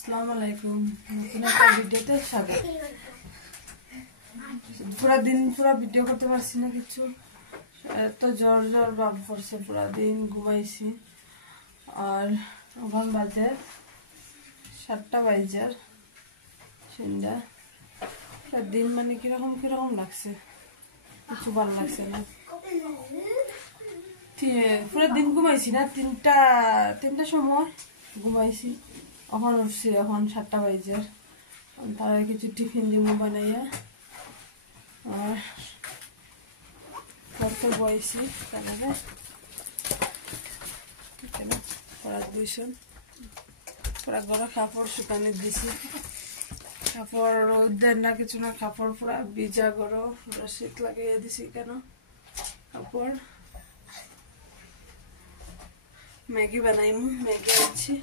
আসসালামু আলাইকুম নতুন একটা ভিডিওতে স্বাগত। পুরা ভিডিও করতে পারছি না কিছু, তো জ্বর ভাব পড়ছে, পুরা দিন ঘুমাইছি। আর এখন বাজে 7টা বাজার সন্ধ্যা। দিন মানে কিরকম লাগছে, কিছু ভালো লাগছে না। পুরো দিন ঘুমাইছি না, তিনটার সময় ঘুমাইছি। এখন উঠছি, এখন 7টা বাজার। তার কিছু টিফিন দিব বানাইয়া আর পড়তে বইছি। তারপরে পড়ার বইছেন, পুরা ঘরে কাপড় শুকানি দিছি। কাপড় রোদের না কিছু না, কাপড় পুরা ভিজা করো, পুরা শীত লাগিয়ে দিছি। কেন কাপড় ম্যাগি বানাইমু, ম্যাগি আনছি,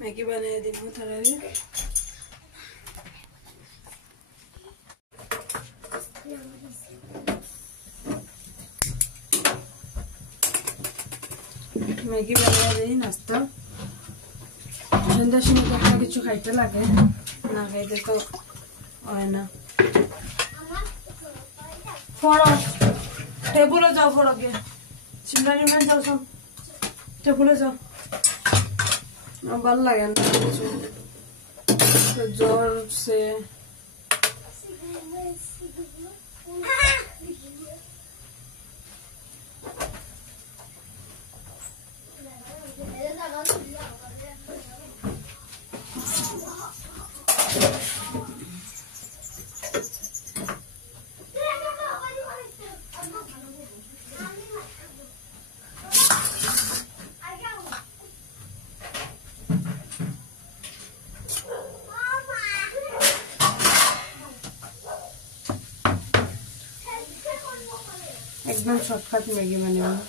ম্যাগি বানিয়ে দিব। তাড়াতাড়ি ম্যাগি বানিয়ে দিই নাস্তা। সন্ধ্যার সময় তো কিছু খাইতে লাগে, না খাইতে তো হয় না। পড়ো, টেবুলে যাও, পড়ো গে চিমড়ানি ম্যান যাও, সব টেবুলে যাও। ভালো লাগে না কিছু, জ্বর উঠছে। একদম শর্টকাট ম্যাগি বানাবো।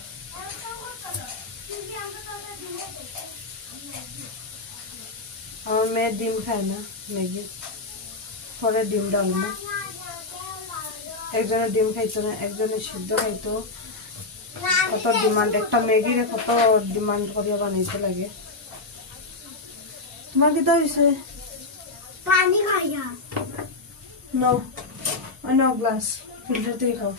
আমার মেয়ে ডিম খায় না, ম্যাগি পরে ডিম ডালবো। একজনে ডিম খাইতো না, একজনে সিদ্ধ খাইতো। কত ডিমান্ড, একটা ম্যাগির কত ডিমান্ড করিয়া বানাইতে লাগে। তোমার কি তো হয়েছে? পানি খাইয়া নো, অন্য গ্লাস ফিল্টার থেকে খাও।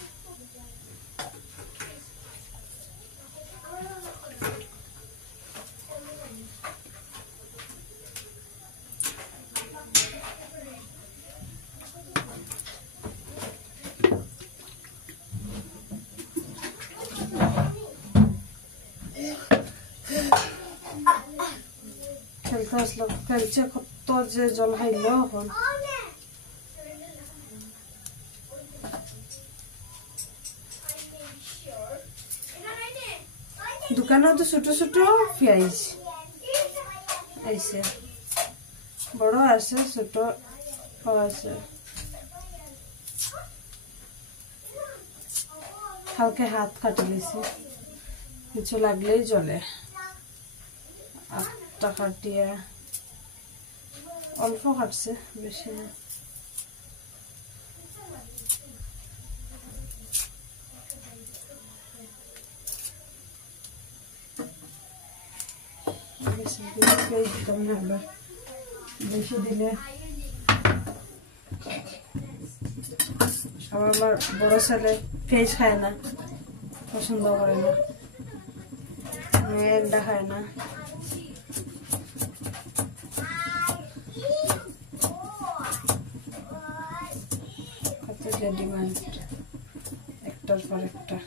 খেলতে আসলো, খেলছে কত যে জল খাইল। এখন দোকানেও তো ছোট ছোট পেঁয়াজ আইছে, বড় আছে, ছোট আছে। হালকা হাত কাটি দিয়েছি, কিছু লাগলেই জ্বলে। আটটা কাটিয়া অল্প কাটছে, বেশি না। বেশি দিলে আমার বড় ছেলে পেঁয়াজ খায় না, পছন্দ করে না, মেয়েটা খায় না। কত যে ডিমান্ড একটার পর একটা।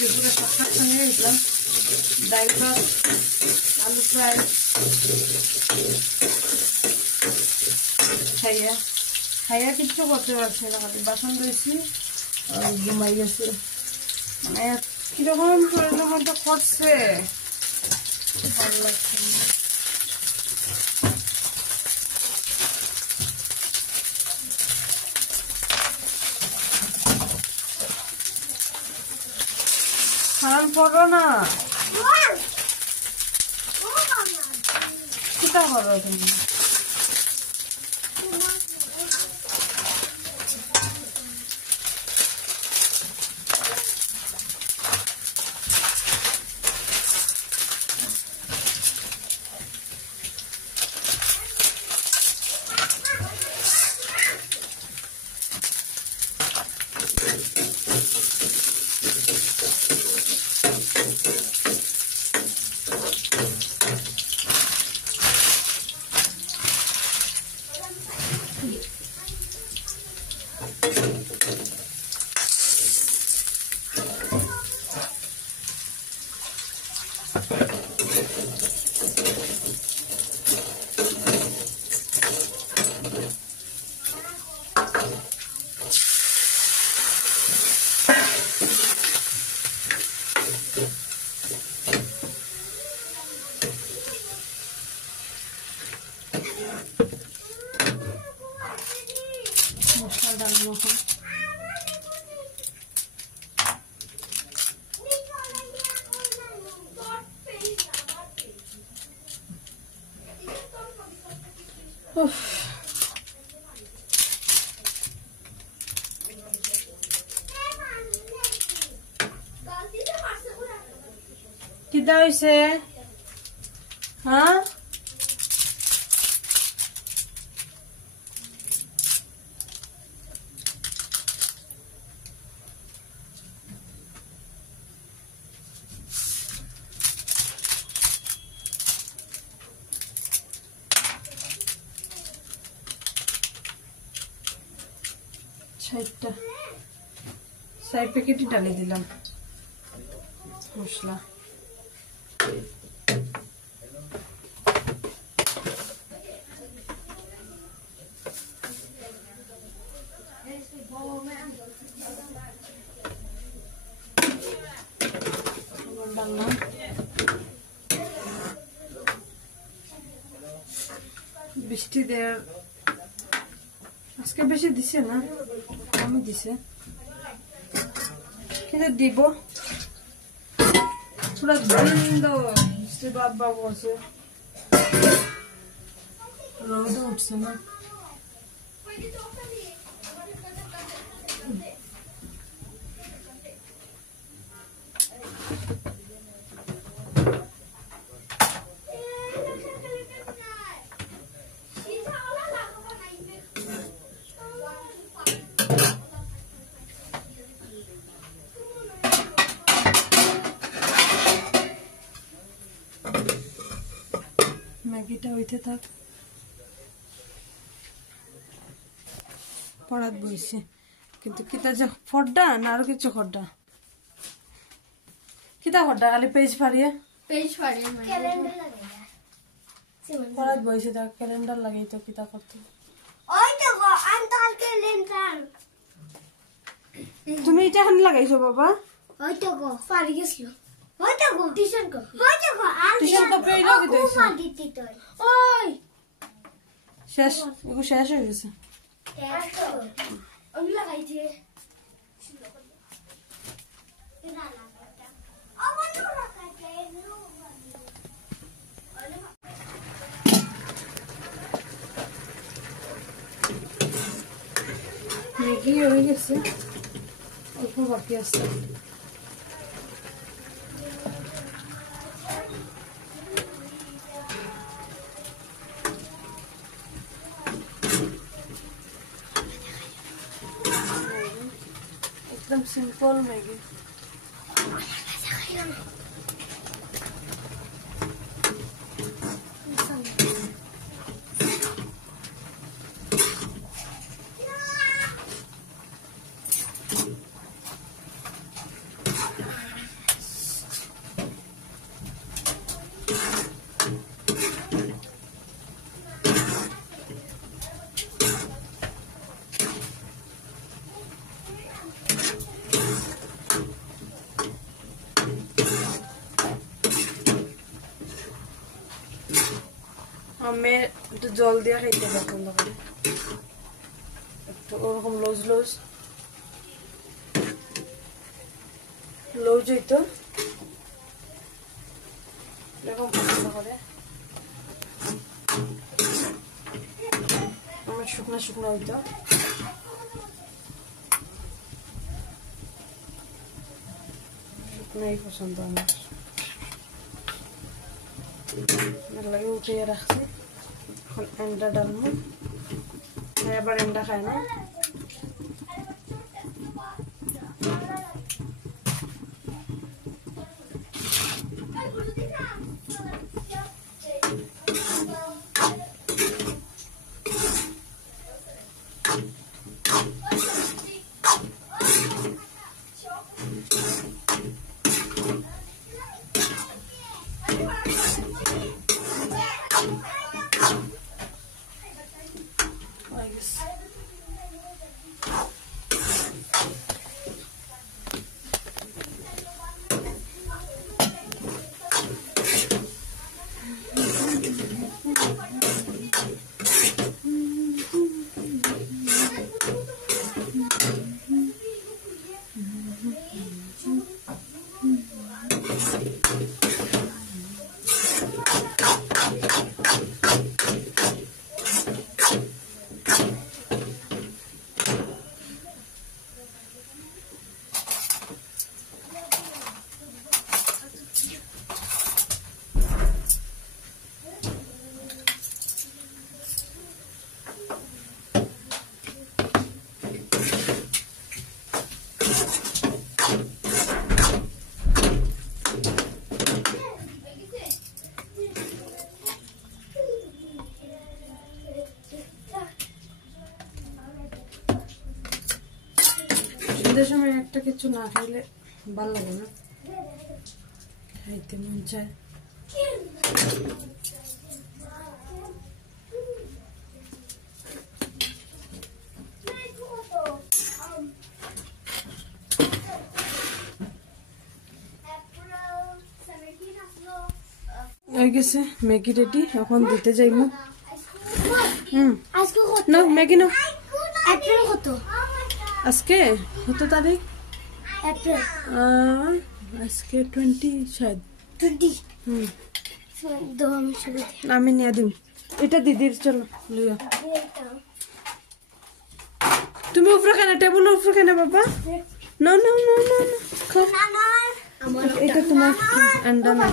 দুপুরে সকাল সঙ্গে গেছিলাম, ডাল ভাত, আলু ফ্রাই খাইয়া খাইয়া কিচ্ছু করতে পারছে না, খালি বাসন ধুয়েছি আর ঘুমাই গেছে। মানে কিরকম শরীরের মধ্যে করছে, ভালো লাগছে না। খান করো না, কিটা করো তুমি? মশলা ডালবো এখন। কিটা হইছে? হ্যাঁ, সাইডটা 6 প্যাকেটই ডালে দিলাম মশলা। ডাললাম, বৃষ্টি দেওয়ার আজকে বেশি দিছে না, কমই দিছে, কিন্তু দিব পুরা দিন তো বৃষ্টি বাবা বসে, রোদ উঠছে না। ম্যাগিটা হইতে থাক, পড়াত বইছে কিন্তু কিতা যে ফড্ডা না আর কিছু খড্ডা, কিতা খড্ডা খালি পেজ ফাড়িয়ে ক্যালেন্ডার লাগাইয়া পড়াত বইছে, থাক ক্যালেন্ডার লাগাই তো কিতা করতে। ওই তো গো আন্তাল ক্যালেন্ডার, তুমি এটা হান লাগাইছো বাবা? ওই তো গো পারি গেছিল, ওই তো গো টিউশন কো, ওই তো গো টিউশন তো পেই লাগি দিয়েছে, দিতি তো ওই শেষ এগু শেষ হয়ে গেছে। আমি লাগাইছে না লাগাইতা আমার তো লাগাইছে ম্যাগি হয়ে গেছে, অল্প বাকি আছে। एकदम सिंपल मैगी। আমি একটু জল দিয়ে খাইতে পছন্দ করি, একটু ওরকম লুজ লুজ হইতো এরকম পছন্দ করে। আমার শুকনা শুকনা হইতো, শুকনাই পছন্দ আমার। লাগে উঠিয়ে রাখছি, এখন এন্ডা ডালবো। এবার এন্ডা খায় না, শীতের সময় একটা কিছু না খাইলে ভালো লাগে না, খাইতে মন চায়। হয়ে গেছে ম্যাগি রেডি, এখন দিতে যাইব। না ম্যাগি না, আজকে কত তারিখ? আজকে 20 শায়দ 20। আমি নিয়ে দিম, এটা দিদির। চলো লিয়া, তুমি উপরে কেন, টেবিল উপরে কেন বাবা? না না না না খাও, এটা তোমার আন্ডা না।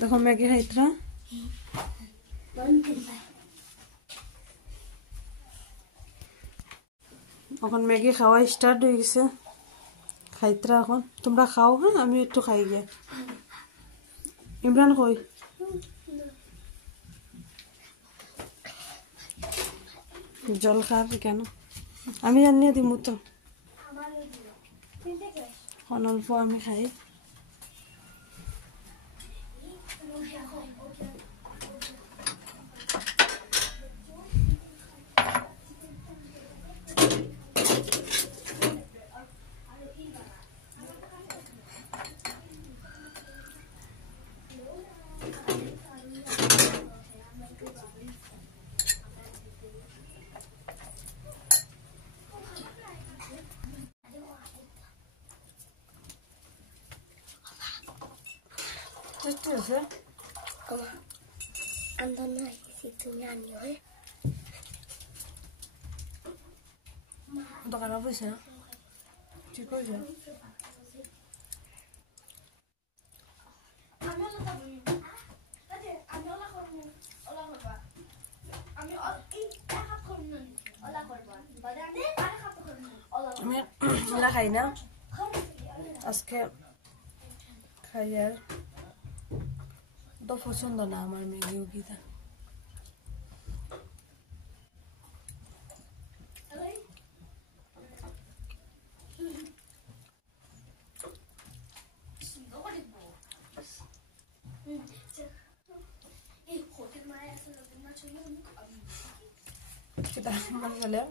দেখো ম্যাগি খাইতরা, এখন ম্যাগি খাওয়া স্টার্ট হয়ে গেছে। খাইতরা এখন, তোমরা খাও। হ্যাঁ আমি একটু খাই গিয়া। ইমরান কই? জল খার কেন? আমি জানিয়ে দিমু তো, এখন অল্প আমি খাই। টেস্টি আছে। খারাপ হয়েছে না, ঠিক হয়েছে। আমি খাই না আজকে, খাই আর তো পছন্দ না আমার ম্যাগি উগিটা। Kita makan ya,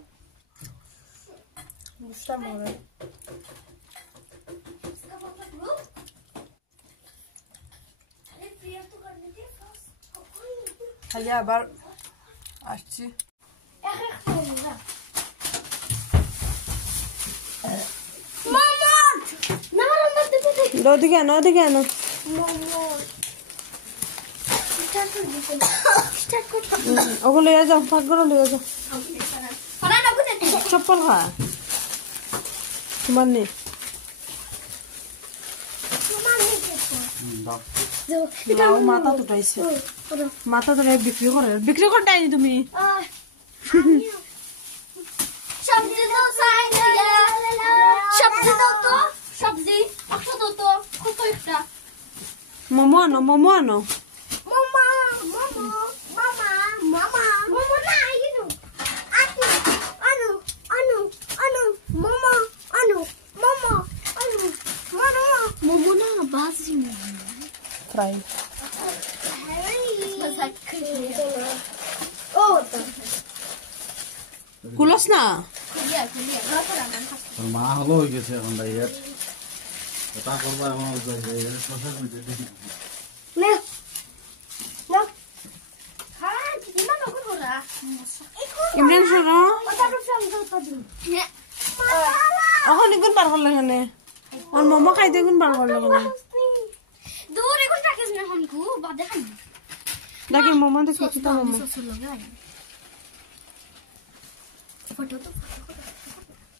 bisa makan. খাইয়া আবার আসছি। ওদিকে আনো, ওদিকে আনো। ওগুলো লইয়া যাও, ভাগ্যগুলো লইয়া যাও। চপ্পল খা তোমার নেই। মাথা দুটাইছে, মাথা দুটাই বিক্রি করে, বিক্রি করে দেয়নি তুমি। সবজি দাও, সবজি দাও তো, সবজি একশো দাও তো, কত একটা। মোমো আনো, মোমো আনো। মামা মামা মামা মামা মামা না ইনো আনু আনু আনু আনু মামা আনু মামা আনু মামা মোমো না বাজি ফ্রাই। ও তো কুলস না মা হলো হয়ে গেছে এখন ডাইয়ের কথা করবো এখন নে না হ্যাঁ দিনা না কোরা ইমরান শোনো, ওটা তো সঙ্গে তো দিন এখন ইগুন বার করলে কেনে? আর মোমো খাইতে ইগুন বার করলে কেনে? দূর এখন রাখিস না এখন কো বাদে খাই দেখি মোমো দেখি, মোমো ফটো তো